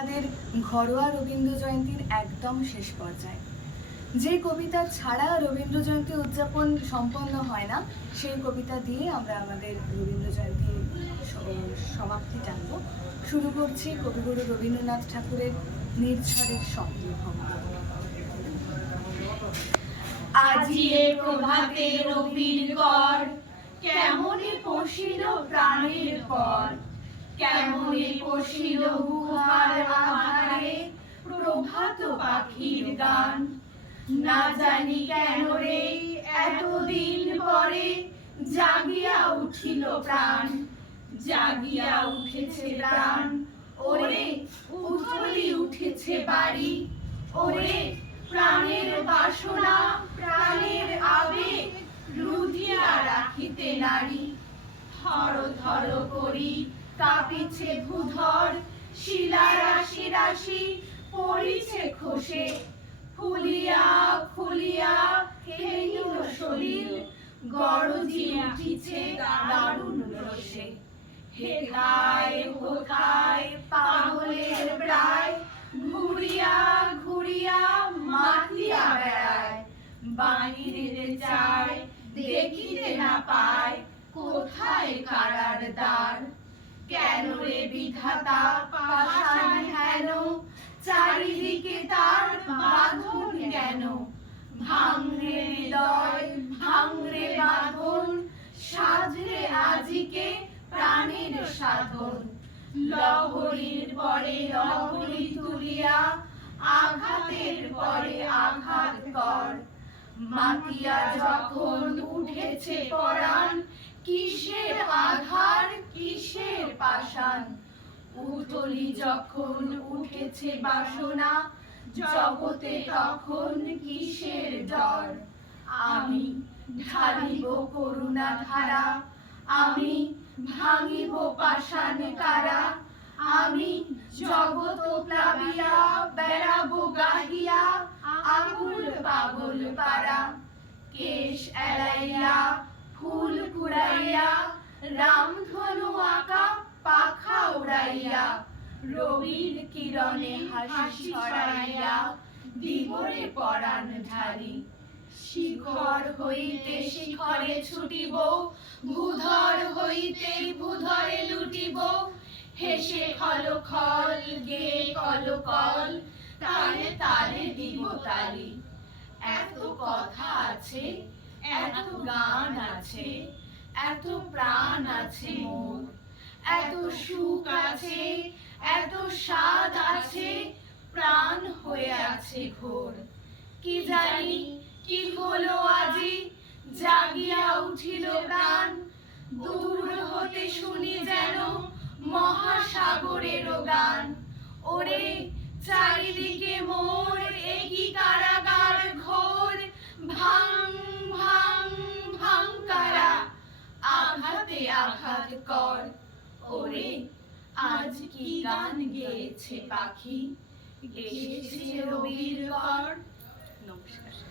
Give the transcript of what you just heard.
আমাদের ঘরোয়া রবীন্দ্র জয়ন্তীর একদম শেষ পর্যায়ে। যে কবিতা ছাড়া রবীন্দ্র জয়ন্তী উদযাপন সম্পন্ন হয় না, সেই কবিতা দিয়ে আমরা আমাদের রবীন্দ্র জয়ন্তী সমাপ্তি টানব। শুরু করছি কবিগুরু রবীন্দ্রনাথ ঠাকুরের নির্ঝরের স্বপ্নভঙ্গ। আজিয়ে প্রভাতে রবির কর, কেমনে পশিল প্রাণের পর, কেমনে পশিল গুহার আধারে প্রভাত পাখির গান। না জানি কেন রে এতদিন পরে জাগিয়া উঠিল প্রাণ, জাগিয়া উঠেছে প্রাণ। ওরে উথলি উঠেছে বাড়ি, ওরে প্রাণের বাসনা প্রাণের আবেগ রুধিয়া রাখিতে নারী। থর থর করি কাঁপিছে ভূধর, শিলা রাশি রাশি পড়িছে খসে। ফুলিয়া ফুলিয়া খেলিল শরীর, গরজি উঠিছে দারুণ রসে। হেথায় হোথায় পাগলের প্রায়, ঘুরিয়া ঘুরিয়া মাতিয়া বেড়ায়। বাহিরে যায় দেখিতে না পায়, কোথায় কারার দ্বার। কেন রে বিধাতা পাষাণ হেন, চারিদিকে তার বাঁধন কেন। ভাঙরে হৃদয় ভাঙরে বাঁধন, সাজরে আজিকে প্রাণের সাধন। লহরীর পরে লহরী তুলিয়া, আঘাতের পরে আঘাত কর। মাতিয়া যখন উঠেছে পরাণ, কিসের আধার কিসের পাষাণ। উতলি যখন উঠেছে বাসনা, জগতে তখন কিসের ডর। আমি ঢালিব করুণা ধারা, আমি ভাঙিব পাষাণ কারা। আমি জগৎ প্লাবিয়া বেড়াবো গাহিয়া, আকুল পাগল পারা। কেশ এড়াইয়া ফুল কুড়াইয়া, রামধনু আঁকা পাখা উড়াইয়া। রবির কিরণে হাসি ছড়াইয়া, দিবরে পরাণ ঢালি। শিখর হইতে শিখরে ছুটিব, ভূধর হইতে ভূধরে লুটিব। হেসে খল খল গে কল কল, তালে তালে দিব তালি। এত কথা আছে, এত গান আছে, এত প্রাণ আছে মোর। এত সুখ আছে, এত স্বাদ আছে, প্রাণ হয়ে আছে ঘোর। কি জানি কি হলো আজি, জাগিয়া উঠিল প্রাণ। দূর হতে শুনি যেন মহাসাগরের গান। ওরে চারিদিকে মোর একই কারাগার ঘোর। ভাঙ ভাঙ ভাঙ কারা, আঘাতে আঘাত কর। ওরে আজ কি গান গেয়েছে পাখি, গেয়েছে রবির কর। নমস্কার।